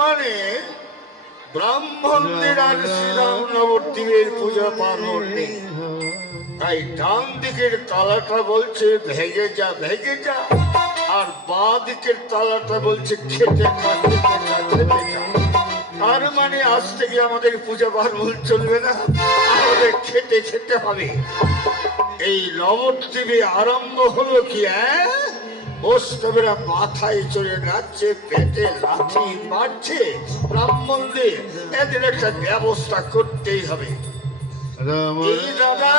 মানে ব্রাহ্মণদের আর শ্রীরাম নবদ্বীপের পূজা পার্বণ নেই, তাই ডান দিকের তালাটা বলছে ভেঙে যা ভেঙে যা, আর বাঁ দিকের তালাটা বলছে খেতে খা খেতে খা খেতে খা। তার মানে আজ থেকে আমাদের পূজা পার্বণ চলবে না, আমাদের খেতে খেতে হবে। এই নবদ্বীপে আরম্ভ হলো কি, বৈষ্ণবেরা মাথায় চড়ে নাচছে, পেটে লাঠি মারছে ব্রাহ্মণদের, এদের একটা ব্যবস্থা করতেই হবে। এই দাদা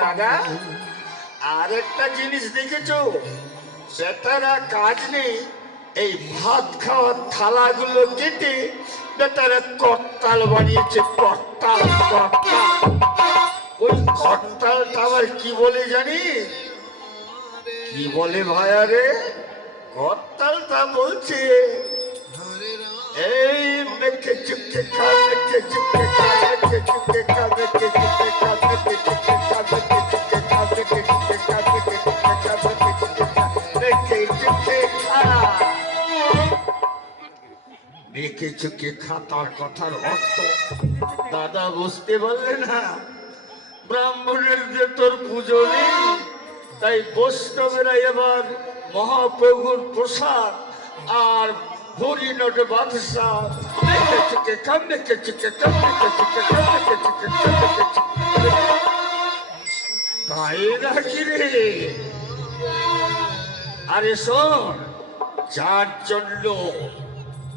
দাদা আর একটা জিনিস দেখেছো, বেটারা কাজ নেই, এই ভাত খাওয়ার থালাগুলো কেটে বেটারা করতাল বানিয়েছে, করতাল করতাল। ওই করতালটা আবার কি বলে জানি, কি বলে ভাইয়া রে? করতালটা বলছে এই মেখে চুপকে খা, মেখে চুপকে খা, মেখে চুপকে খা, মেখে চুপকে খা, মেখে চুপকে খা, মেখে চুপকে খা, মেখে চুপকে খা, মেখে চুপকে খা, মেখে চুপকে খা, মেখে চুপকে খা। মেখে চুপকে খা তার কথার অর্থ দাদা বুঝতে পারলে না? ব্রাহ্মণের যে তোর পুজো নেই, তাই বৈষ্ণবেরা এবার মহাপ্রভুর প্রসাদ আর হরিণট বাদশাহ মেখে চুকে খা, মেখে চুকে খা, মেখে চুকে খা, মেখে চুকে খা, মেখে চুকে খা। তাই নাকি রে? আরে শোন, যার জন্য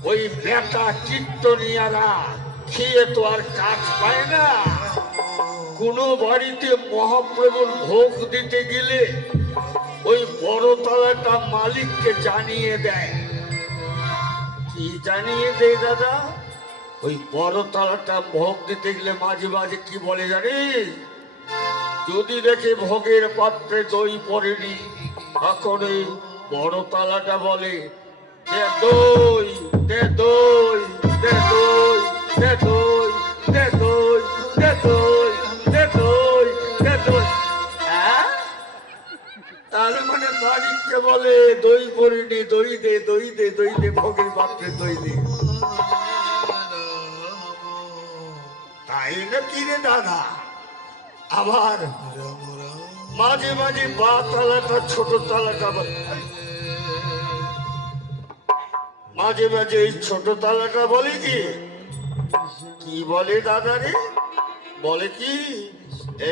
ওই বেটা কীর্তনিয়ারা খেয়ে তো আর কাজ পায় না, কোনো বাড়িতে মহাপ্রভুর ভোগ দিতে গেলে ওই বড় তলাটা মালিককে জানিয়ে দেয়। কি জানিয়ে দেয় দাদা? ওই বড় তলাটা ভোগ দিতে গেলে মাঝে মাঝে কি বলে জানিস? যদি দেখে ভোগের পাত্রে দই পড়েনি, তখন ওই বড় তলাটা বলে দে দই, দে দই, দে দই, দে দই, দে দই, দে দই, দে দই, দে দই। তার মানে মালিককে বলে দই পড়েনি, দই দে, দই দে, দই দে, ভোগের পাত্রে দই দে। তাই না কি রে দাদা? আবার মাঝে মাঝে বা তালাটা ছোট তালাটা মাঝে মাঝে এই ছোট তালাটা বলে কি, কি বলে দাদা রে? বলে কি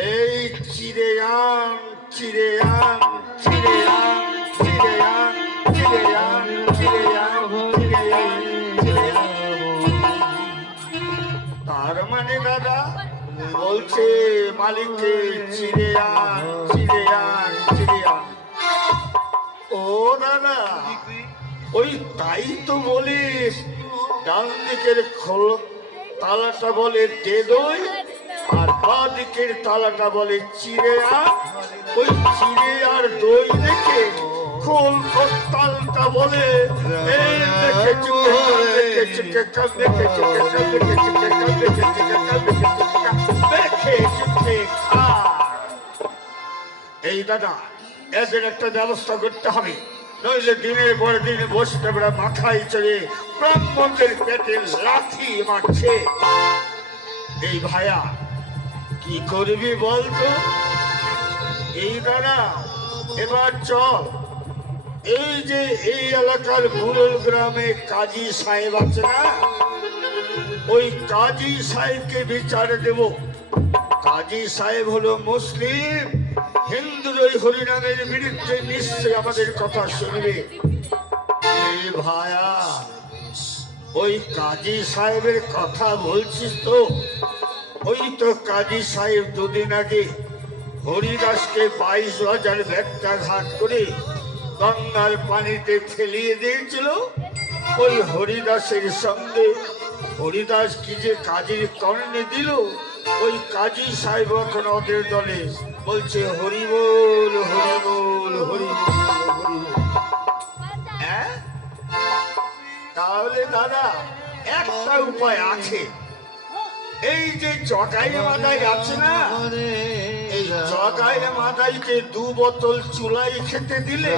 এই চিড়ে আন, চিড়ে আন, চিড়ে আন, চিড়ে আন, চিড়ে আন, চিড়ে আন, চিড়ে আন, চিড়ে আন। তার মানে দাদা বলছে মালিককে চিড়ে আন, চিড়ে আন, চিড়ে আন। ও দাদা, ওই তাই তো বলিস, ডান দিকের তালাটা বলে দে দই, আর বাঁ দিকের তালাটা বলে চিড়ে আন। ওই চিড়ে আর দই দেখে খোল করতালটা বলে এই দেখে চুকে খা, দেখে চুকে খা, দেখে চুকে খা, দেখে চুকে খা, দেখে চুকে খা, দেখে চুকে খা, দেখে চুকে খা। এই দাদা এদের একটা ব্যবস্থা করতে হবে, নইলে দিনের পর দিন বৈষ্ণবরা মাথায় চড়ে ব্রাহ্মণদের পেটে লাথি মারছে। এই ভাইয়া কি করবি বলতো? এই দাদা এবার চল, এই যে এই এলাকার মুরল গ্রামে কাজী সাহেব আছে না, ওই কাজী সাহেবকে বিচার দেব। কাজী সাহেব হলো মুসলিম, হিন্দুর ওই হরিনামের বিরুদ্ধে নিশ্চয় আমাদের কথা শুনবে। এই ভাইয়া ওই কাজী সাহেবের কথা বলছিস তো, ওই তো কাজী সাহেব দুদিন আগে হরিদাসকে 22,000 ব্যত্যাঘাত করে গঙ্গার পানিতে ফেলিয়ে দিয়েছিল। ওই হরিদাসের সঙ্গে হরিদাস কি যে কাজীর কর্ণে দিল, ওই কাজী সাহেব এখন ওদের দলে বলছে হরি বল, হরি বল, হরি বল, হরি বল। তাহলে দাদা একটা উপায় আছে, এই যে চটাই মাথায় আছে না, এই জগায় মাদাইকে 2 বোতল চুলাই খেতে দিলে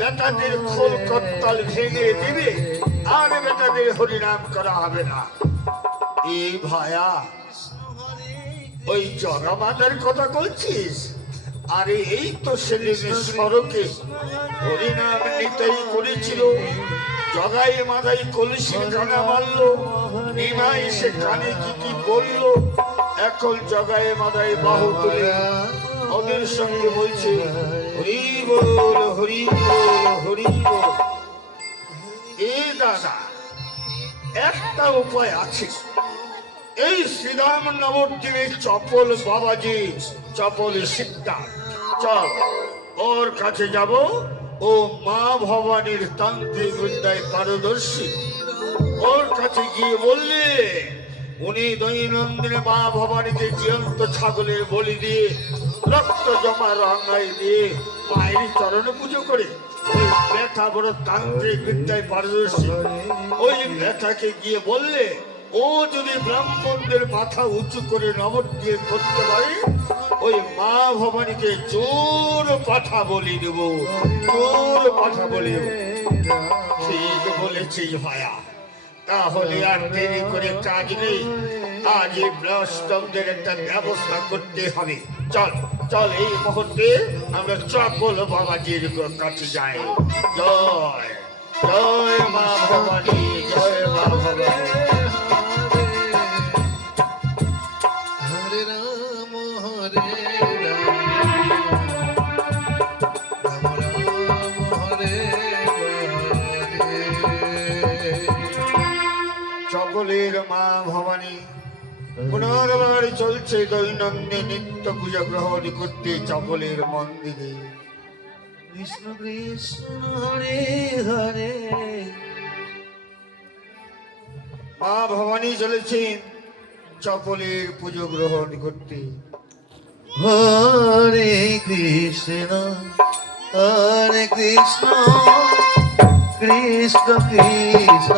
বেটাদের খোল করতাল ভেঙে দিবে আর বেটাদের হরিনাম করা হবে না। এই ভায়া ওই জগা মাদার কথা বলছিস? আরে এই তো সেদিনের সড়কে হরিনাম নিতাই করেছিল, জগাই মাদাই কলসির কানা মারলো, নিমাই সে কানে কি বললো, এখন জগাই মাদাই বাহু তুলে ওদের সঙ্গে বলছে হরি বল হরি বল হরি বল। এই দাদা একটা উপায় আছে, এই শ্রীরাম নবদ্বীপের চপল বাবাজি চপল সিদ্ধা, চল ওর কাছে যাব। ও মা ভবানীর তান্ত্রিক বিদ্যায় পারদর্শী, ওর কাছে গিয়ে বললে উনি দৈনন্দিন মা ভবানীকে জীবন্ত ছাগলের বলি দিয়ে রক্ত জমা রাঙাই দিয়ে মায়ের চরণ পুজো করে। ওই ব্যথা বড় তান্ত্রিক বিদ্যায় পারদর্শী, ওই ব্যথাকে গিয়ে বললে ও যদি ব্রাহ্মণদের মাথা উঁচু করে নবদ্বীপ করতে পারে, ওই মা ভবানীকে জোর পাঠা বলি দেব, জোর পাঠা বলি দেব। ঠিক বলেছিস ভায়া, তাহলে আর দেরি করে কাজ নেই, আজ এই ব্রাহ্মণদের একটা ব্যবস্থা করতে হবে। চল চল এই মুহূর্তে আমরা চপল বাবাজির কাছে যাই। জয় জয় মা ভবানী, জয় মা ভবানী। চপলের মা ভবানী পুনর্বার চলছে দৈনন্দিন নিত্য পূজা গ্রহণ করতে চপলের মন্দিরে। কৃষ্ণ কৃষ্ণ হরে হরে। মা ভবানী চলেছেন চপলের পুজো গ্রহণ করতে। হরে কৃষ্ণ হরে কৃষ্ণ কৃষ্ণ কৃষ্ণ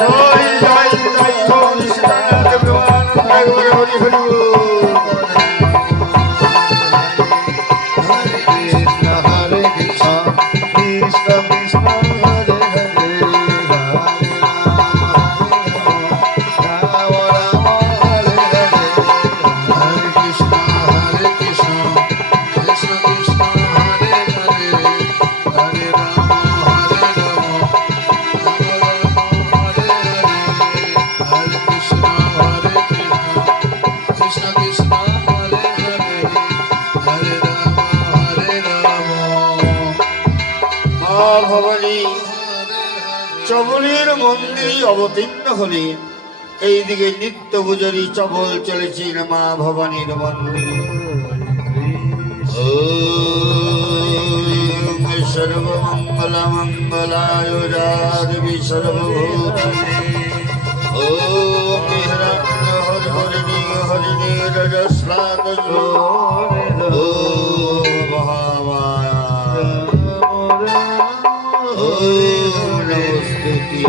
জয় জয় জয় কৃষ্ণ ভগবান হরি হরি হরি। হরে কৃষ্ণ কৃষ্ণ কৃষ্ণ হরে হরে, রাম রাম হরে হরে, হরে কৃষ্ণ কৃষ্ণ কৃষ্ণ হরে হরে, হরে রাম হরে রাম, রাম রাম হরে হরে, হরে কৃষ্ণ কৃষ্ণ কৃষ্ণ হরে হরে, হরে রাম হরে রাম। মা ভবানী চপলের মন্দিরে অবতীর্ণ হলে এইদিকে নিত্য পূজারী চপল চলেছেন মা ভবানীর মন্দিরে। ওম সর্বমঙ্গল মঙ্গলায় দেবী সর্বভূতি। ওম হিরণ্য হরিণী হরিণী রজস্লাদ ওম মহামায়া ওম নমস্তুতি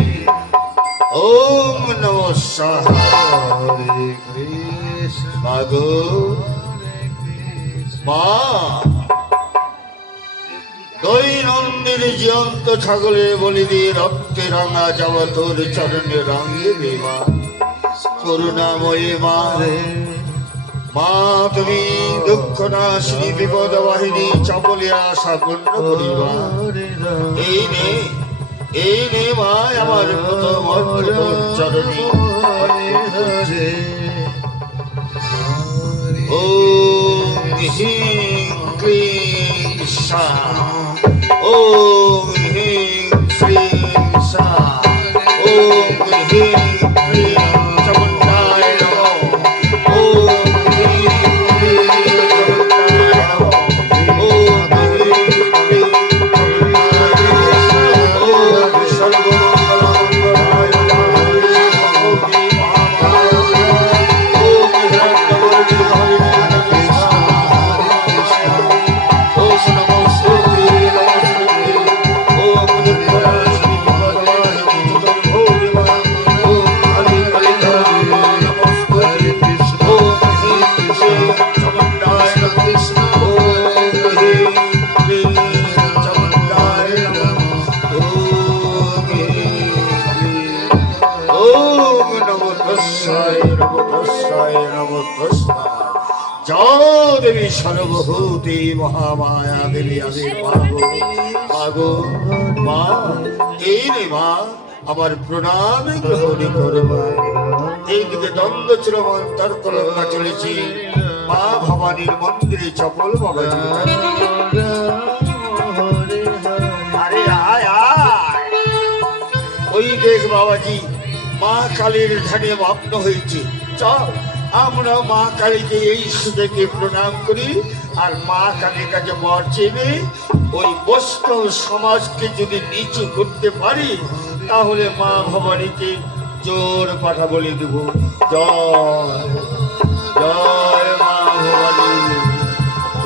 ওম নমঃ শিবায়। হরে কৃষ্ণ মাগো মা দৈনন্দিন জীবন্ত ছাগলের বলি দিয়ে রক্তে রাঙা যাওয়া তোর চরণে রঙে মা করুণাময়ী মা। মা তুমি দুঃখ নাশিনী বিপদ বাহিনী চপলের আশা পূর্ণ করিবা। এই নে মা আমার প্রথম তোর চরণে। ওম হ্রিং ক্লিং সা, ওম হ্রিং শ্রীং সা, ওম হ্রিং ক্লিং চামুণ্ডায় নমঃ, ওম হ্রিং ক্লিং চামুণ্ডায় নমঃ, ওম হ্রিং ক্লিং চামুণ্ডায় নমঃ, ওম সর্বমঙ্গলমঙ্গলায় ভগবতী মহামায়া, ওম হিরণ্যবর্ণী হরিণী ওম নমস্তুতে নমস্তুতে, ওম দুর্গাশ্রী নমস্কার। জয় দেবী সর্বভূতি মহামায়া দেবী আবির্ভাব। মাগো মা, এই রে মা, আমার প্রণাম গ্রহণ করবা। এইদিকে দ্বন্দ্ব চিরমন তর্কলঙ্কা চলেছি মা ভবানীর মন্দিরে চপল বাবাজি। আরে আয় আয়, ওই দেখ বাবাজি, মা কালীর ধ্যানে মগ্ন হয়েছে। চল আমরা মা কালীকে এই সুযোগে প্রণাম করি, আর মা কালীর কাছে বর চেনে ওই বৈষ্ণব সমাজকে যদি নিচু করতে পারি, তাহলে মা ভবানীকে জোর পাঠা বলে দেব। জয় জয় মা ভবানী,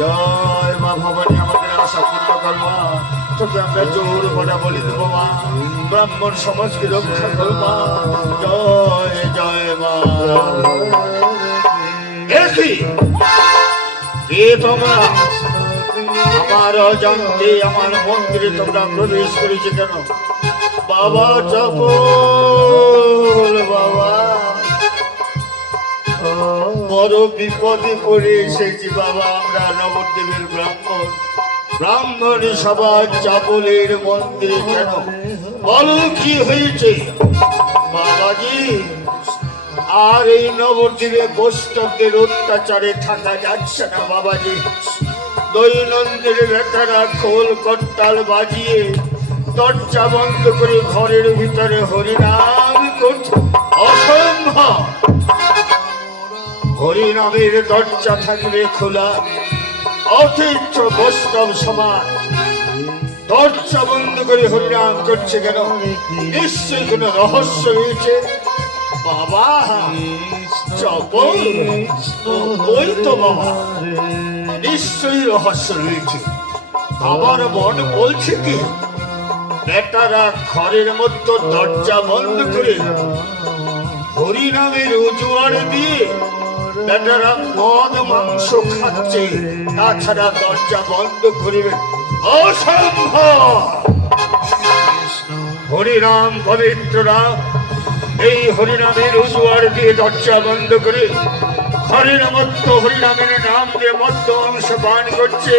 জয় মা ভবানী, আমাদের আশা পূর্ণ করবা। তোকে আমরা জোর পাঠা বলে দেবো মা, ব্রাহ্মণ সমাজকে রক্ষা করবা। জয় জয় মা। দেখি এ তোমরা আমার অজান্তে আমার মন্দিরে তোমরা প্রবেশ করেছে কেন? বাবা চপল বাবা, বড় বিপদে পড়ে এসেছি বাবা। আমরা নবদ্বীপের ব্রাহ্মণ সমাজ চাপলের মন্দিরে কেন? বলো কি হয়েছে বাবাজি? আর এই নবদ্বীপে বৈষ্ণবদের অত্যাচারে থাকা যাচ্ছে না বাবাজি। দৈনন্দিন বেটারা খোল করতাল বাজিয়ে দরজা বন্ধ করে ঘরের ভিতরে হরিনাম করছে। অসম্ভব। হরিনামের দরজা থাকবে খোলা, অথচ বৈষ্ণব সমাজ দরজা বন্ধ করে হরিনাম করছে কেন? নিশ্চয়ই কোনো রহস্য রয়েছে বাবা। চপল ওই তো বাবা, নিশ্চয়ই রহস্য রয়েছে। আমার মন বলছে কি, বেটারা ঘরের মধ্যে দরজা বন্ধ করে হরিনামের উজোয়ার দিয়ে বেটারা মদ মাংস খাচ্ছে, তাছাড়া দরজা বন্ধ করবে অসম্ভব। হরিনাম পবিত্র নাম, এই হরিনামের উজোয়ার দিয়ে দরজা বন্ধ করে ঘরের মধ্যে হরিনামের নাম দিয়ে মধ্য অংশ পান করছে।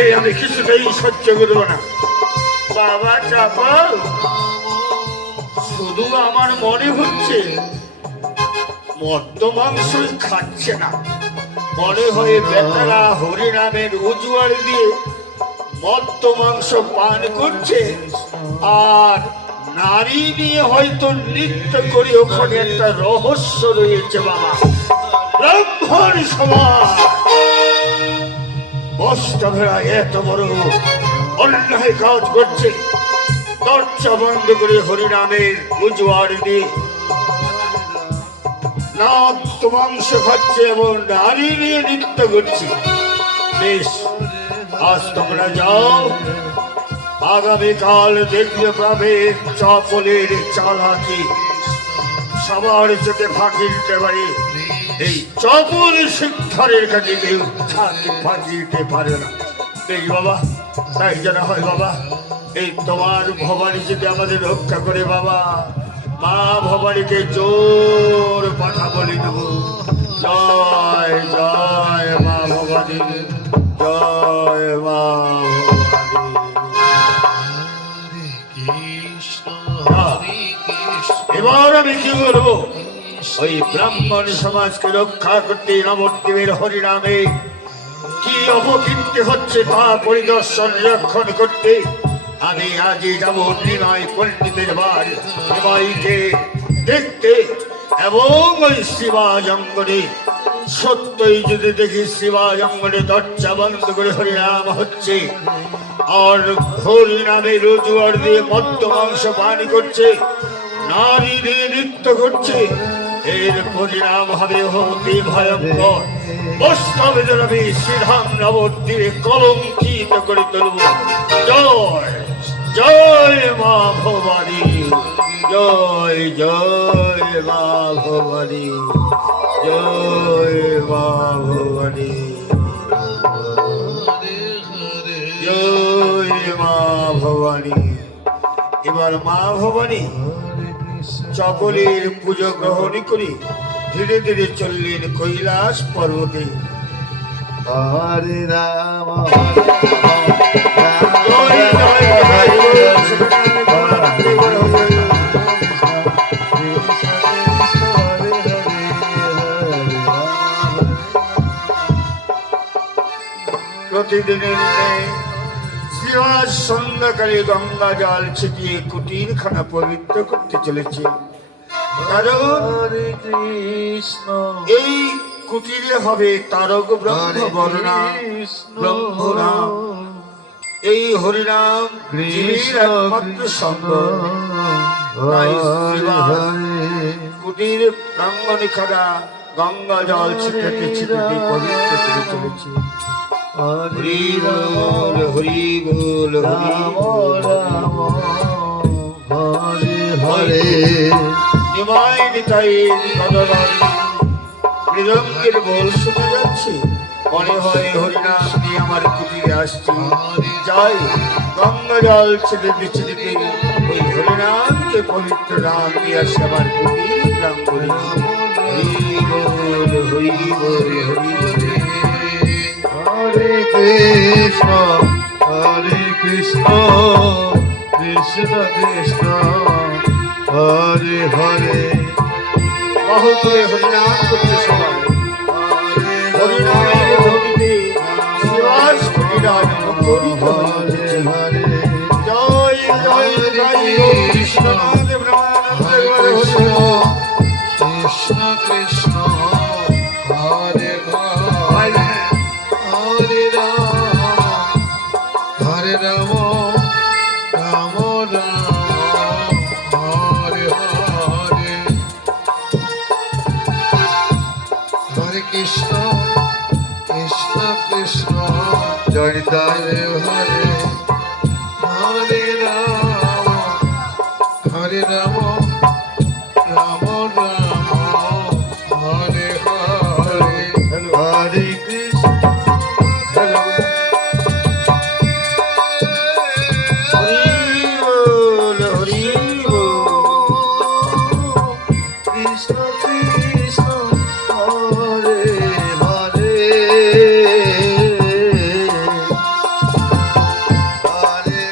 এই আমি কিছুতেই সহ্য করবো না বাবা চাপল। শুধু আমার মনে হচ্ছে মদ্য মাংসই খাচ্ছে না, মনে হয় বেচারা হরিনামের উজোয়ার দিয়ে মদ্য মাংস পান করছে, আর নারী নিয়ে হয়তো নৃত্য করে ওখানে একটা রহস্য রয়েছে বাবা। ব্রাহ্মণ সমাজ বৈষ্ণবেরা এত বড় অন্যায় কাজ করছে, দরজা বন্ধ করে হরিনামের উজোয়ার দিয়ে নাত্য মাংস খাচ্ছে এবং নারী নিয়ে নৃত্য করছে। বেশ, আজ তোমরা যাও, আগামীকাল দেখতে পাবে চপলের চালাকি সবার চোখে ফাঁকি দিতে পারে। এই চপল শিক্ষারের কাছে কেউ ফাঁকি দিতে পারে না। বেশ বাবা, তাই জানা হয় বাবা। এই তোমার ভবানী যদি আমাদের রক্ষা করে বাবা, মা ভবানীকে জোর পাঠা বলে দেব। জয় জয় মা ভবানী, জয় মা ভবানী। এবার আমি কি করবো? ওই ব্রাহ্মণ সমাজকে রক্ষা করতে নবদ্বীপের হরিনামে কি অপকীর্তি হচ্ছে তা পরিদর্শন নিরীক্ষণ করতে আমি আজই যাব নিমাই পণ্ডিতের বাড়ি, নিমাইকে দেখতে। এবং ওই শিবাজঙ্গনে সত্যই যদি দেখি শিবাজঙ্গনে দরজা বন্ধ করে হরিনাম হচ্ছে, আর হরিনামের রোজগার দিয়ে মদ্য মাংস পানি করছে, নারী দিয়ে নৃত্য করছে, এর পরিণাম হবে অতি ভয়ঙ্কর। বৈষ্ণবদের আমি শ্রীধাম নবদ্বীপে কলঙ্কিত করে তুলব। জয় জয় মা ভবানী, জয় জয় মা ভবানী, জয় মা ভবানী, জয় মা ভবানী। এবার মা ভবানী চপলের পুজো গ্রহণ করি ধীরে ধীরে চললেন কৈলাস পর্বতে। হরে রাম জয় জয় জয় জয় সীতারাম হরে হরে। প্রতিদিনের ন্যায় শ্রীনিবাস সন্ধ্যাকালে গঙ্গা জল ছিটিয়ে কুটিরখানা পবিত্র করতে চলেছে। কারণ হরে কৃষ্ণ এই কুটিরে হবে তারক ব্রহ্ম বর্ণা ব্রহ্মনাম। এই হরিনাম জীবের একমাত্র সম্বল। তাই শ্রীনিবাস কুটির প্রাঙ্গণে খানা গঙ্গা জল ছিটাতে ছিটাতে পবিত্র করে চলেছে। হরি বল হরি বল হরি বল। হরে হরে নিমাই নিতাই গদরানি মৃদঙ্গের বল শুনে যাচ্ছে। মনে হয় হরিনাম নিয়ে আমার কুটিরে আসছি। যাই গঙ্গা জল ছেড়ে ছিটিতে ওই হরিনামকে পবিত্র নাম নিয়ে আসে আমার কুটির প্রাঙ্গণে। হরি বল হরি বল হরি বল। হরে কৃষ্ণ কৃষ্ণ কৃষ্ণ হরে হরে বাহুতে হরিনাম করছে সবাই। হরিনামের ধ্বনিতে শ্রীনিবাস কুটিরাজ মুখরিত হয়ে উঠেছে। হরে জয় জয় জয় কৃষ্ণনাথ ব্রহ্মানন্দ হরে হরে। কৃষ্ণ কৃষ্ণ হরে হরে হরে রাম রাম রাম হরে হরে হরে কৃষ্ণ কৃষ্ণ কৃষ্ণ জয় হরে হরে হরে রাম রাম রাম হরে হরে হরে কৃষ্ণ হরি বল হরি বল। কৃষ্ণ কৃষ্ণ হরে হরে হরে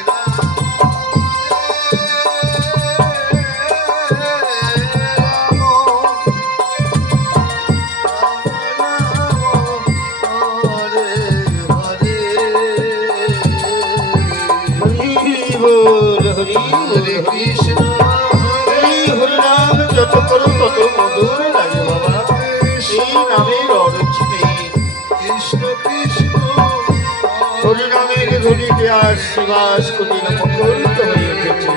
হরি বল হরি বল হরি। কৃষ্ণ এই হরিনাম যত করো তত মধুর লাগে বাবা। এই নামের অরুচি নেই। কৃষ্ণ কৃষ্ণ হরিনামের ধ্বনিতে আর শ্রীনিবাস কুটির মুখরিত হয়ে উঠেছে।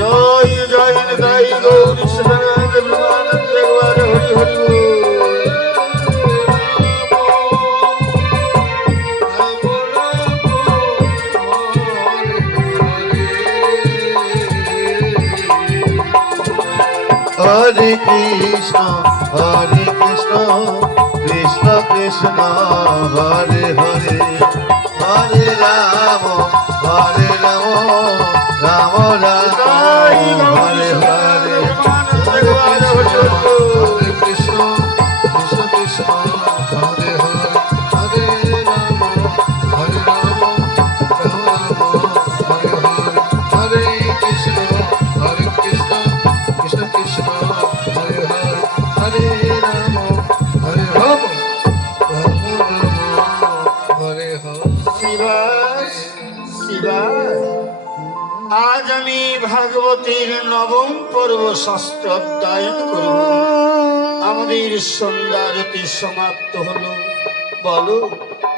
জয় জয় নিতাই গৌর সদানন্দ ব্রহ্মানন্দ হরে হরি হরি বল। হরে কৃষ্ণ কৃষ্ণ কৃষ্ণ হরে হরে হরে রাম রাম জয় রাম গৌর হরে হরে সদানন্দ ব্রহ্মানন্দ হরে হরি বল। হরে কৃষ্ণ কৃষ্ণ হরে হরে হরে রাম রাম হরে হরে হরে কৃষ্ণ কৃষ্ণ কৃষ্ণ হরে হরে হরে রাম রাম হরে হরে শিবাস শিবাস, আজ আমি ভাগবতীর নবম পর্ব ষষ্ঠ অধ্যায়ন করব। আমাদের সন্ধ্যারতি সমাপ্ত হলো। বলো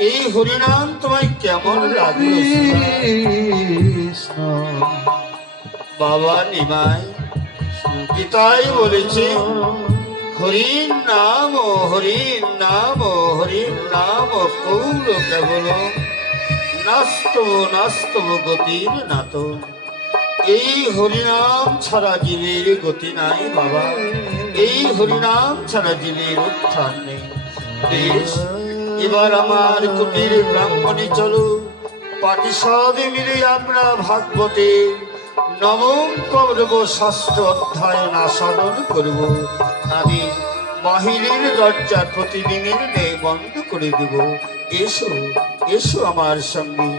এই হরিনাম তোমায় কেমন লাগলো শিবাস? কৃষ্ণ বাবা নিমাই গীতাই বলেছে হরির নাম হরির নাম হরির নাম কৌল কেবল নাস্তব নাস্তব গতির নাত। এই হরিনাম ছাড়া জীবের গতি নাই বাবা। এই হরিনাম ছাড়া জীবের উত্থান নেই। বেশ, এবার আমার কুটির ব্রাহ্মণে চলো, পাটিসাদে মিলে আমরা ভাগবতে নবম পর্ব ষষ্ঠ অধ্যায়ন আসাদন করব। আমি বাহিরের দরজা প্রতিদিনের ন্যায় বন্ধ করে দেব। এসো, এসো আমার সঙ্গে।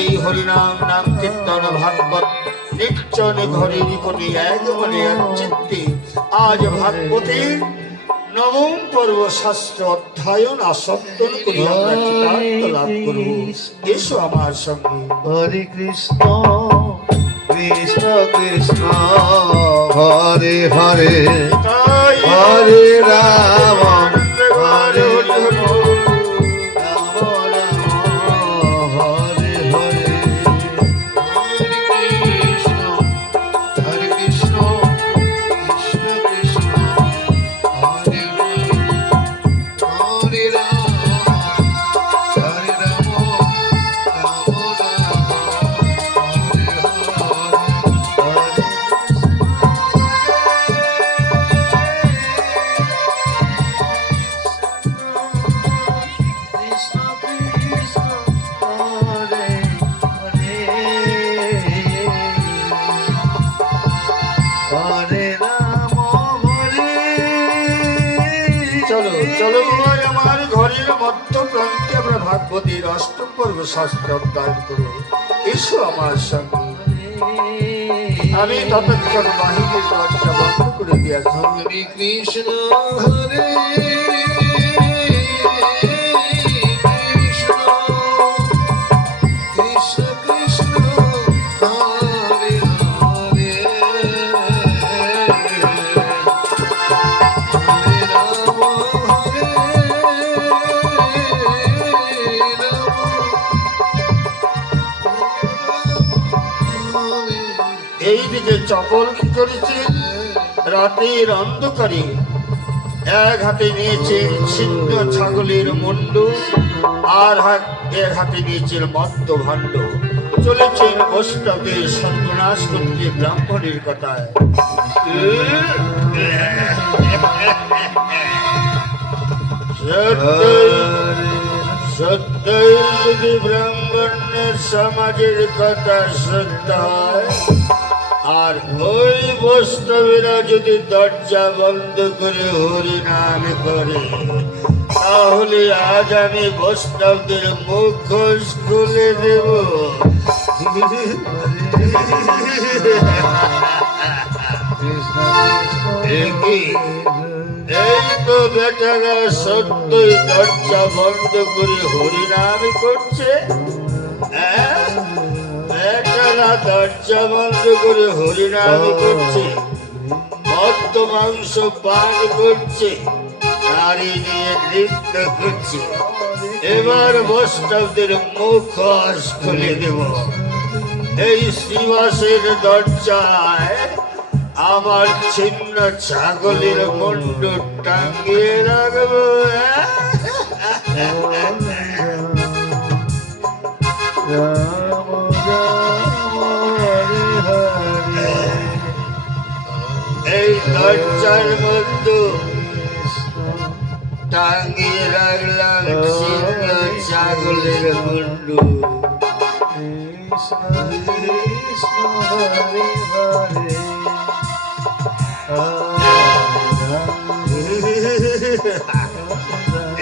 এই হরিনাম নাম কীর্তন ভাগবত নির্জন ঘরের কোণে এক মনে এক চিত্তে আজ ভাগবতের নবম পর্ব শাস্ত্র অধ্যয়ন আসক্তন করি আমরা কৃতার্থ লাভ করব। এসো আমার সঙ্গে। হরে কৃষ্ণ কৃষ্ণ কৃষ্ণ হরে হরে তাই হরে রাম হরে হরি রাম রাম রাম হরে হরে হরে কৃষ্ণ কৃষ্ণ কৃষ্ণ হরে হরে হরে রাম হরে রাম রাম রাম হরে হরে কৃষ্ণ কৃষ্ণ হরে হরে হরে রাম হরে চলো চলো বাবা, আমার ঘরের মধ্য প্রান্তে আমরা ভাগবতীর অষ্টম পর্ব শাস্ত্র অধ্যয়ন করব। এসো আমার সঙ্গে। আমি ততক্ষণ বাহিরের দরজা বন্ধ করে দিয়েছি। হরে কৃষ্ণ হরে কৃষ্ণ কৃষ্ণ কৃষ্ণ হরে হরে হরে রাম হরে রাম এইদিকে চপল কি করেছে? রাতের অন্ধকারে এক হাতে নিয়েছে ছিন্ন ছাগলের মুন্ড, আর এক হাতে নিয়েছে মদ্য ভাণ্ড। চলেছেন বৈষ্ণবদের সর্বনাশ করতে ব্রাহ্মণের কথায়। সত্যই যদি ব্রাহ্মণের সমাজের কথা সত্য হয়, আর ওই বৈষ্ণবেরা যদি দরজা বন্ধ করে হরি নাম করে, তাহলে আজ আমি বৈষ্ণবদের মুখ খুলে দেব। এই তো বেটারা সত্যই দরজা বন্ধ করে হরিনাম করছে। বেটারা দরজা বন্ধ করে হরিনাম করছে, মদ্য মাংস পান করছে, নারী নিয়ে নৃত্য করছে। এবার বৈষ্ণবদের মুখ খুলে দেব। এই শ্রীবাসের দরজায় আমার ছিন্ন ছাগলের মুন্ড টাঙ্গিয়ে রাখবো। রাম রাম হরে হরে এই দরজার মধ্যে টাঙ্গিয়ে রাখলাম ছিন্ন ছাগলের মুন্ড। কৃষ্ণ কৃষ্ণ হরে হরে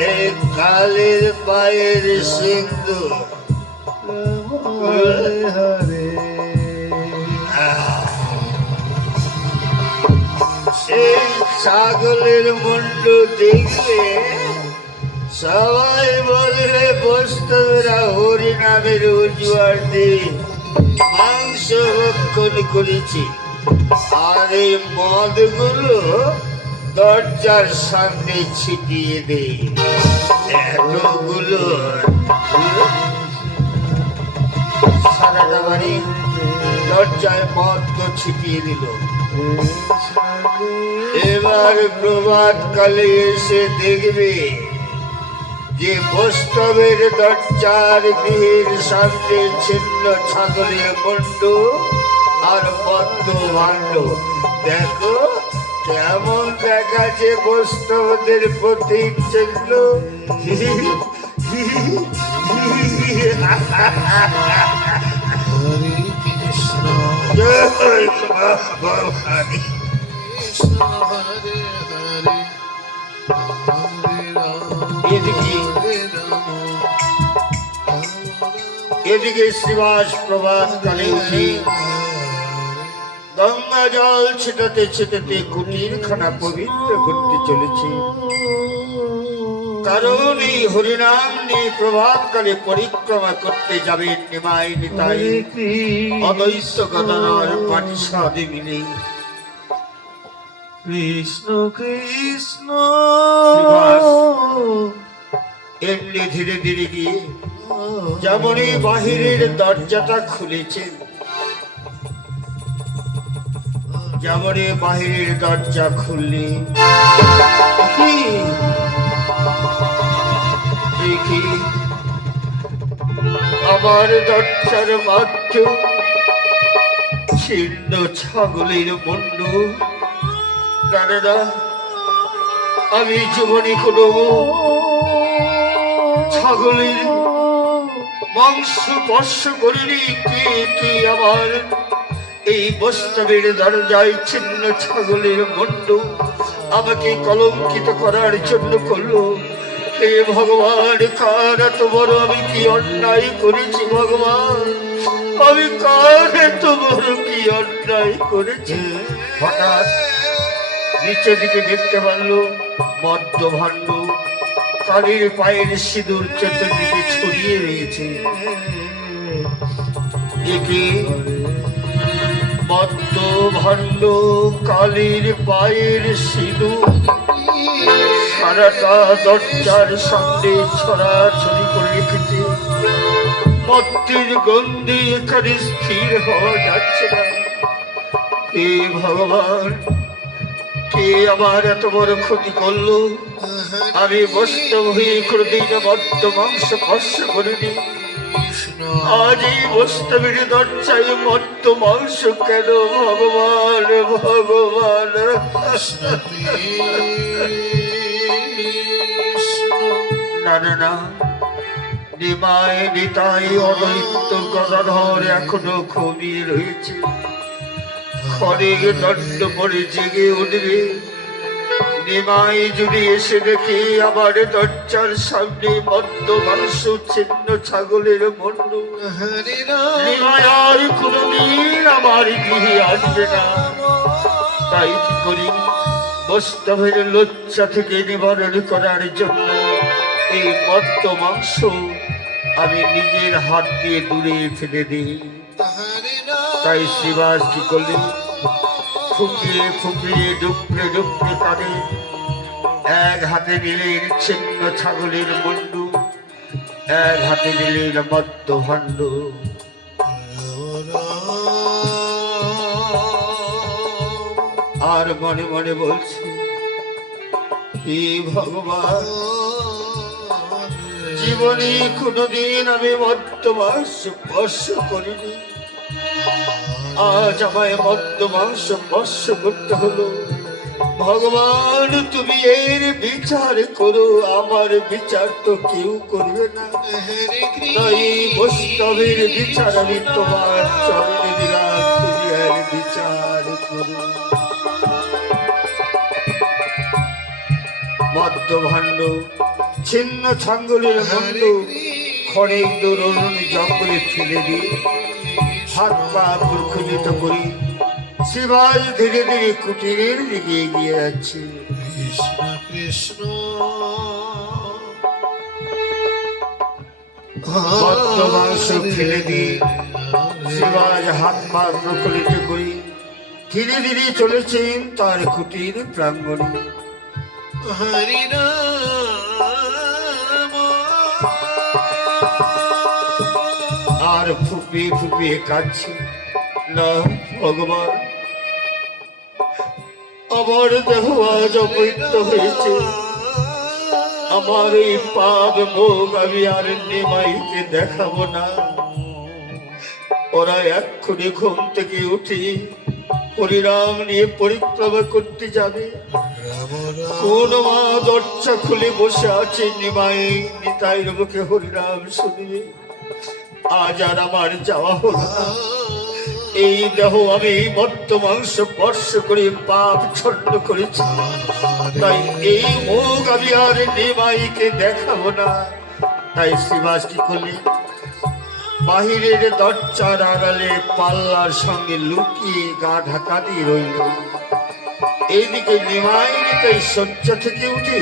এই কালের পায়ের সিন্দুর হরে হরে এই ছাগলের মুন্ড দেখলে সবাই বলবে বৈষ্ণবেরা হরি নামের উজ্জ্বল দিন মাংস ভক্ষণ করেছি। আর এই মদগুলো দরজার সামনে ছিটিয়ে দে। এতগুলো সারাটা বাড়ি দরজায় মদ ছিটিয়ে দিল। এবার প্রভাত কালে এসে দেখবে যে বৈষ্ণবের দরজার গৃহের সামনে ছিন্ন ছাগলের মুন্ড আর পদ্ম ভাণ্ড। দেখো কেমন দেখাচ্ছে বৈষ্ণবদের প্রতীক চিহ্ন। হরে কৃষ্ণ জয় মা ভবানী। কৃষ্ণ হরে হরে এদিকে শ্রীবাস প্রভাত কালে উঠে গঙ্গা জল ছিটাতে ছিটাতে কুটির খানা পবিত্র করতে চলেছে। কারণ এই হরিনাম নিয়ে প্রভাতকালে পরিক্রমা করতে যাবেন নিমাই নিতাই অদ্বৈত গদাধর পাটিসাদি মিলে। কৃষ্ণ কৃষ্ণ শ্রীবাস এমনি ধীরে ধীরে গিয়ে যেমনই বাহিরের দরজাটা খুলেছেন, যেমনই বাহিরের দরজা খুললে দেখি আমার দরজার মাত্র ছিন্ন ছাগলের মুন্ডু। দাদা, আমি জীবনে কোনো ছাগলের মাংস স্পর্শ করিনি। কে আমার এই বস্তবের দরজায় ছিন্ন ছাগলের মুন্ডু আমাকে কলঙ্কিত করার জন্য করলো? হে ভগবান, কার এত বড় আমি কি অন্যায় করেছি? ভগবান, আমি কার এত বড় কি অন্যায় করেছি? হঠাৎ নিচের দিকে দেখতে পারলো মদ্য ভাণ্ড কালীর পায়ের সিঁদুর চতুর্দিকে ছড়িয়ে রয়েছে। একে মদ্য ভাণ্ড কালীর পায়ের সিঁদুর সারাটা দরজার সামনে ছড়াছড়ি করে রেখেছে। মদ্যের গন্ধে এখানে স্থির হওয়া যাচ্ছে না। হে ভগবান, কে আমার এত বড় ক্ষতি করলো? আমি বস্তব হয়ে কোনদিন মদ্য মাংস স্পর্শ করিনি। আজ এই বস্তবের দরজায় মদ্য মাংস কেন? ভগবান ভগবান, না না না, নিমাই নিতাই অদ্বৈত গদাধর এখনো ঘুমিয়ে রয়েছে। অনেক দণ্ড পরে জেগে উঠবে। নিমাই যদি এসে দেখে আমার দরজার সামনে মদ্য মাংস ছিন্ন ছাগলের মুন্ডু, নিমাই আর কোনদিন আমার গৃহে আসবে না। তাই কি করি, বস্তবের লজ্জা থেকে নিবারণ করার জন্য এই মদ্য মাংস আমি নিজের হাত দিয়ে দূরে ফেলে দিই। তাই শ্রীবাস কি করলেন, ফুপিয়ে ফুপিয়ে ডুবড়ে ডুবড়ে কাঁদে। এক হাতে নিলেন ছিন্ন ছাগলের মুন্ডু, এক হাতে নিলেন মদ্য ভাণ্ড। আর মনে মনে বলছি, হে ভগবান, জীবনে কোনদিন আমি মদ্য মাংস স্পর্শ করিনি। আজ আমায় মদ্য মাংস স্পর্শ করতে হলো। ভগবান, তুমি এর বিচার করো, আমার বিচার তো কেউ করবে না। তাই বৈষ্ণবের বিচার আমি তোমার চরণে দিলাম, তুমি এর বিচার করো। মদ্য ভাণ্ড ছিন্ন ছাগলের মুন্ডু খড়ের দরুন জঙ্গলে ফেলে দিয়ে হাত পা প্রক্ষুলিত করি শিবাজ ধীরে ধীরে কুটিরের দিকে এগিয়ে যাচ্ছে। কৃষ্ণ কৃষ্ণ মদ্য মাংস ফেলে দিয়ে শিবাজ হাত পা প্রক্ষুলিত করি ধীরে ধীরে চলেছেন তার কুটির প্রাঙ্গণে। হরি নাম আর ফুপিয়ে ফুপিয়ে কাঁদছে, না ভগবান, আমার দেহ আজ অপবিত্র হয়েছে। আমার এই পাপ ভোগ আমি আর নিমাইকে দেখাবো না। ওরা এক্ষুনি ঘুম থেকে উঠে হরিনাম নিয়ে পরিক্রমা করতে যাবে। কোন মা দরজা খুলে বসে আছে, নিমাই নিতাইয়ের মুখে হরিনাম শুনবে। আজ আর আমার যাওয়া হলো না। এই দেহ আমি মদ্য মাংস স্পর্শ করে পাপ ছন্ন করেছি, তাই এই মুখ আমি আর নিমাইকে দেখাবো না। তাই শিবাস কি করলি, বাহিরের দরজার আড়ালে পাল্লার সঙ্গে লুকিয়ে গা ঢাকা দিয়ে রইল। এইদিকে নিমাই তাই শয্যা থেকে উঠে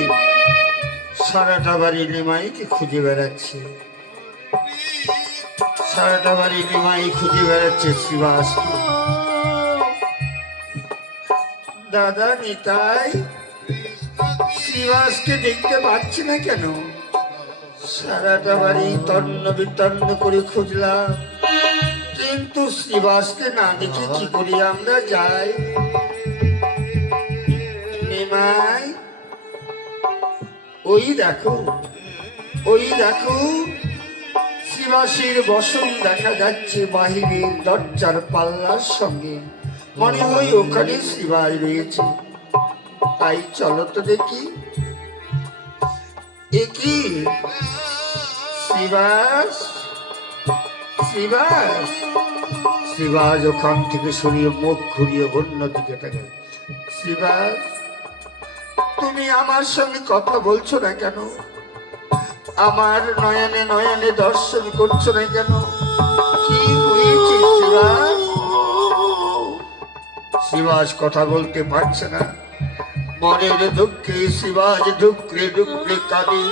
সারাটা বাড়ি নিমাইকে খুঁজে বেড়াচ্ছে। সারাটা বাড়ি নিমাই খুঁজে বেড়াচ্ছে শ্রীবাসকে। দাদা নিতাই, শ্রীবাসকে দেখতে পাচ্ছি না কেন? সারাটা বাড়ি তন্ন বিতন্ন করে খুঁজলাম, কিন্তু শ্রীবাসকে না দেখে কি করি আমরা যাই? নিমাই, ওই দেখো, ওই দেখো, শ্রীবাসের বসন দেখা যাচ্ছে বাহিরের দরজার পাল্লার সঙ্গে। মনে হয় ওখানে শ্রীবাস রয়েছে। তাই চলো তো দেখি। এ কি শ্রীবাস? শ্রীবাস? শ্রীবাস ওখান থেকে সরিয়ে মুখ ঘুরিয়ে অন্যদিকে থাকে। শ্রীবাস, তুমি আমার সঙ্গে কথা বলছো না কেন? আমার নয়নে নয়নে দর্শন করছো না কেন? কি হয়েছে শ্রীবাস? শ্রীবাস কথা বলতে পারছে না। মনের দুঃখে শ্রীবাস ডুকরে ডুকরে কাঁদে।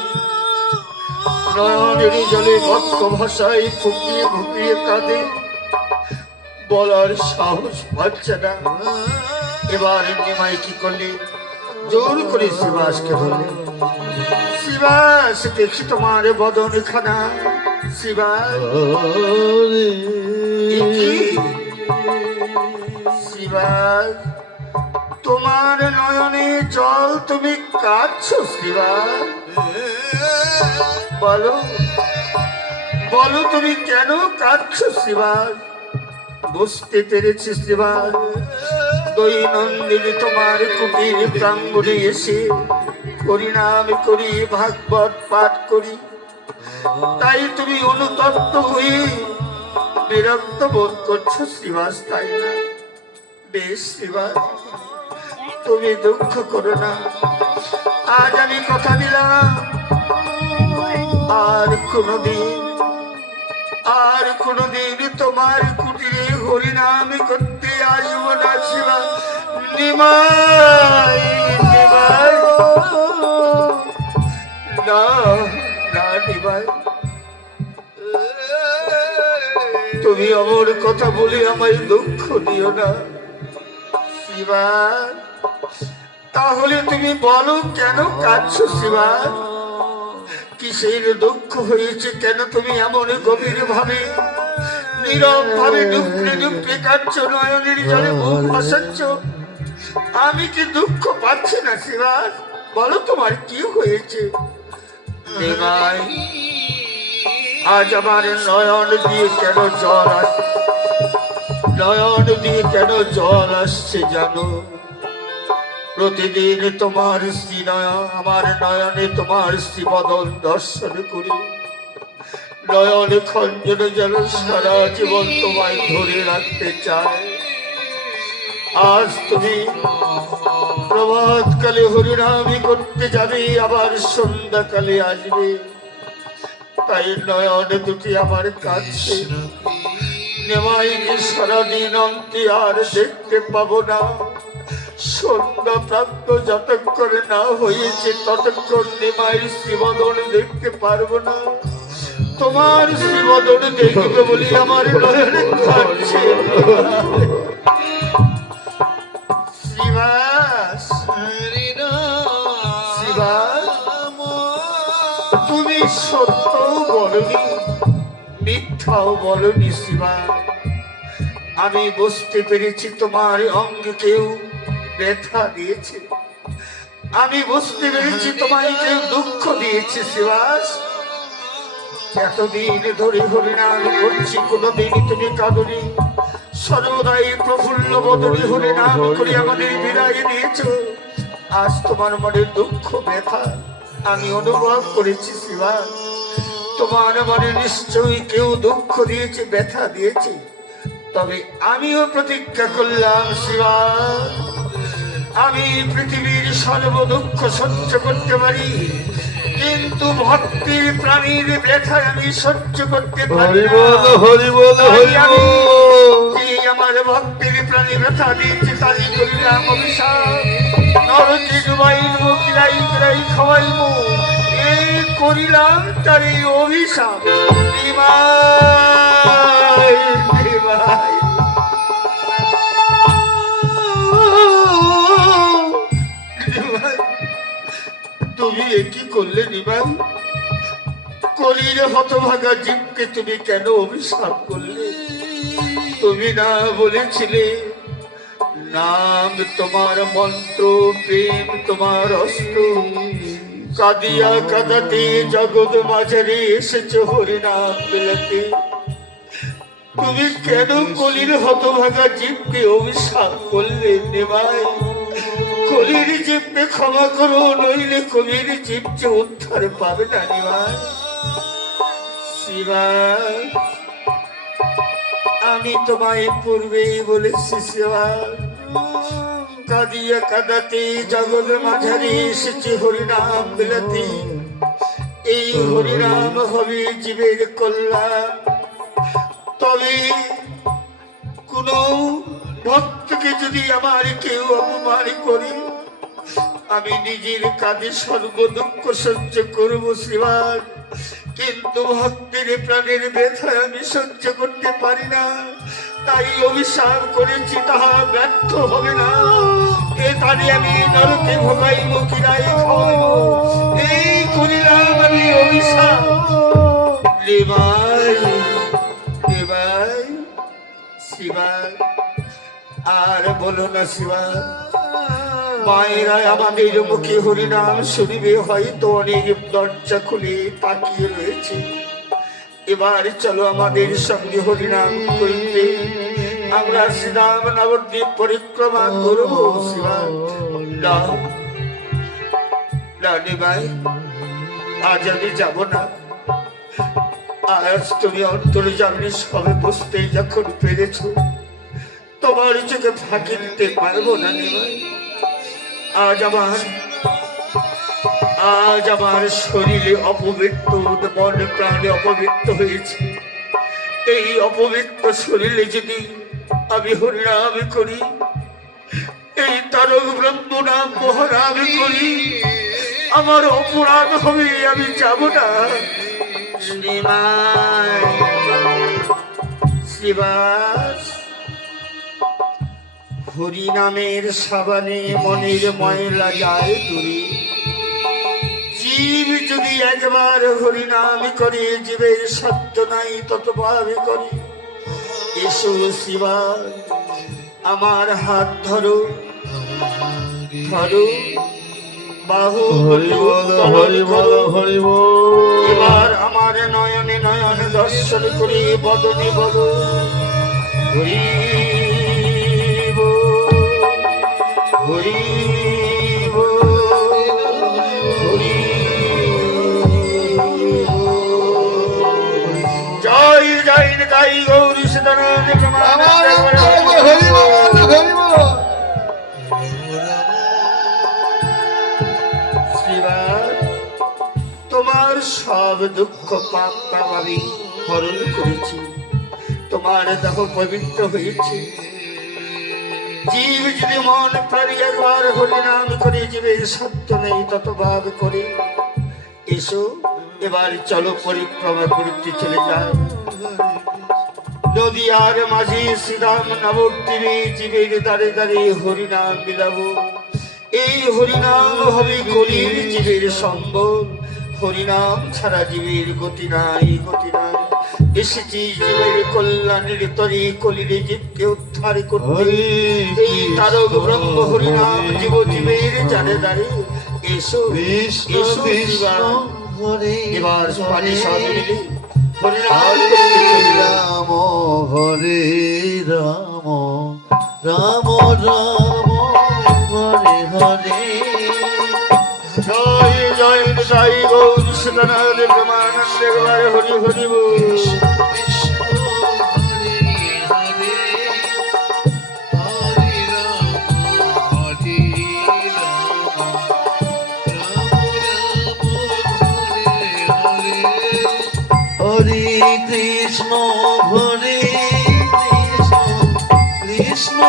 নয়নের জলে ভক্ত ভাষায় ফুকিয়ে ফুকিয়ে কাঁদে। বলার সাহস পাচ্ছে না। এবার নিমাই কি করলে? জোর করে শ্রীবাসকে বললে, শ্রীবাস দেখি তোমার বদন খানা। শ্রীবাস, এ কি? শ্রীবাস, তোমার নয়নে জল, তুমি কাঁদছো শ্রীবাস? বলো, বলো তুমি কেন কাঁদছো শ্রীবাস? বুঝতে পেরেছি শ্রীবাস, দৈনন্দিনী তোমার কুটির প্রাঙ্গণে এসে হরিনাম করি, ভাগবত পাঠ করি, তাই তুমি অনুতপ্ত হয়ে বিরক্ত বোধ করছো শ্রীবাস, তাই না? বেশ শ্রীবাস, তুমি দুঃখ করো না। আজ আমি কথা দিলাম, আর কোনদিন তোমার কুটিরে হরিনাম করতে আসব না শিবা। নিমাই, নিমাই, না না নিমাই, তুমি আমার কথা বলে আমায় দুঃখ দিও না শিবা। তাহলে তুমি বলো কেন কাঁদছো শিবা? কিসের দুঃখ হয়েছে? কেন তুমি এমন গভীর ভাবে নীরব ভাবে ডুবতে ডুবতে কাঁদছো, নয়নের জলে মুখ ভাসাচ্ছ? আমি কি দুঃখ পাচ্ছি না শিবা? বলো তোমার কি হয়েছে? নিমাই, আজ আমার নয়ন দিয়ে কেন জল আসছে? নয়ন দিয়ে কেন জল আসছে জানো? প্রতিদিন তোমার শ্রী আমার নয়নে তোমার শ্রীবদন দর্শন করি। নয়ন খঞ্জন যেন সারা জীবন তোমায় ধরে রাখতে চায়। আজ তুমি প্রভাতকালে হরিনামি করতে যাবে, আবার সন্ধ্যাকালে আসবে, তাই নয়ন দুটি আমার কাছে। নিমাইকে সারাদিন অন্তে আর দেখতে পাবো না। সন্ধ্যা প্রাপ্ত যতক্ষণ না হয়েছে ততক্ষণ নিমাইয়ের শ্রীবদন দেখতে পারবো না। তোমার শ্রীবদন দেখবে বলি আমার নয়নে কাঁদছে। শ্রীবাস, শ্রীবাস, তুমি সত্যও বলনি, মিথ্যাও বলনি শ্রীবাস। আমি বুঝতে পেরেছি তোমার অঙ্গে কেউ ব্যথা দিয়েছে। আমি বুঝতে পেরেছি তোমায় কেউ দুঃখ দিয়েছে শ্রীবাস। এতদিন ধরে হরিনাম করছি, কোনোদিনই তুমি কাঁদনি। সর্বদাই প্রফুল্ল বদনে হরিনাম করে আমাদের বিদায় দিয়েছ। আজ তোমার মনে দুঃখ ব্যথা আমি অনুভব করেছি শ্রীবাস। তোমার মনে নিশ্চয়ই কেউ দুঃখ দিয়েছে, ব্যথা দিয়েছে। তবে আমিও প্রতিজ্ঞা করলাম শিবাস, আমি পৃথিবীর সর্ব দুঃখ সহ্য করতে পারি, কিন্তু ভক্তির প্রাণীর ব্যথা আমি সহ্য করতে পারি হরি না। বল হরি বল তাই হরি আমি বল। যে আমার ভক্তির প্রাণী ব্যথা দিয়েছে তাই করিলাম অভিশাপ। নরকে ডুবাইব কিরাই কিরাই খাওয়াইব, এই করিলাম তার এই অভিশাপ। নিমাই, নিমাই। নিমাই, তুমি এ কি করলে নিমাই? কলির হতভাগা জীবকে তুমি কেন অভিশাপ করলে? তুমি না বলেছিলে নাম তোমার মন্ত্র, প্রেম তোমার অস্ত্র, কাঁদিয়া কাঁদাতে জগৎ মাঝারে এসেছে হরিনাম বিলাতে। তুমি কেন কলির হতভাগা জীবকে অভিশাপ করলে নিমাই? কলির জীবকে ক্ষমা করো, নইলে কলির জীব যে উদ্ধার পাবে না নিমাই। শিবা, আমি তোমায় পূর্বেই বলেছি শিবা, কাঁদিয়া কাঁদাতে জগৎ মাঝারে এসেছে হরিনাম বিলাতে। এই হরিনাম হবে জীবের কল্যাণ। তবে কোন ভক্তকে যদি আমার কেউ অপমান করে, আমি নিজের কাঁধে সর্ব দুঃখ সহ্য করবো শ্রীমান। কিন্তু ভক্তের প্রাণের ব্যথা আমি সহ্য করতে পারি না, তাই অভিশাপ করেছি, তাহা ব্যর্থ হবে না। এ তারে আমি নরকে ভোগাইব কিরাই খাওয়াইব, এই করিলাম আমি অভিশাপ। নিমাই, নিমাই, শিবাই, আর বলো না শিবাই। মায়েরা আমাদের মুখে হরিনাম শুনিবে, হয়তো অনেক দরজা খুলে তাকিয়ে রয়েছে। এবার চলো আমাদের সঙ্গে হরিনাম করিতে আমরা শ্রীরাম নবদ্বীপ পরিক্রমা করব। শিবাই, না না নিমাই, আজ আমি যাব না। আজ তুমি অন্তর্যামিনী সবে বুঝতে যখন পেরেছ, তোমার চোখে ফাঁকি দিতে পারবো না নিমাই। আজ আমার শরীরে অপবিত্র, মন প্রাণে অপবিত্র হয়েছে। এই অপবিত্র শরীরে যদি আমি হরিনাম করি, এই তারক ব্রহ্ম নাম মহানাম করি, আমার অপরাধ হবে, আমি যাব না। শ্রীমান, শ্রীবাস, হরিনামের সাবানে মনের ময়লা যায় দূরে। জীব যদি একবার হরিনাম করে, জীবের সত্য নাই ততভাবে করে। এসো শিবা, আমার হাত ধরো, ধরো বাহু, হরি বল হরি বল হরি বল। এবার আমার নয়নে নয়নে দর্শন করে বদনে বলো হরি বল, হরি বল, হরি বল। জয় জয় গাই গৌরী সীতারাম আমার হরি বল হরি বল। তোমার সব দুঃখ পাপ আমি হরণ করেছি, তোমার দেহ পবিত্র হয়েছে। জীব যদি মন প্রাণী একবার হরিনাম করে, জীবের সত্য নেই তত ভাব করে। এসো এবার চলো পরিক্রমা করতে চলে যায়। নদী আর মাঝে শ্রীরাম নবদ্বীপে জীবের দ্বারে দ্বারে হরিনাম বিলাবো। এই হরিনাম হবে কলির জীবের সম্বল। হরিনাম ছাড়া জীবের গতি নাই, গতি নাই। এসেছি জীবের কল্যাণের তরে, কলির জীবকে উদ্ধার করতে। এই তারক ব্রহ্ম হরিনাম জীব জীবের জানে দাঁড়ে। এসো কৃষ্ণ এসো কৃষ্ণ শিবা। হরে এবার পানি সব মিলে হরিনাম হরে করতে চলে যায়। রাম হরে রাম রাম রাম হরে হরে। জয় জয় জয় গৌর সীতানাথ ব্রহ্মানন্দ হরি হরি বল। কৃষ্ণ কৃষ্ণ হরে হরে হরে রাম হরে রাম রাম রাম হরে কৃষ্ণ হরে কৃষ্ণ কৃষ্ণ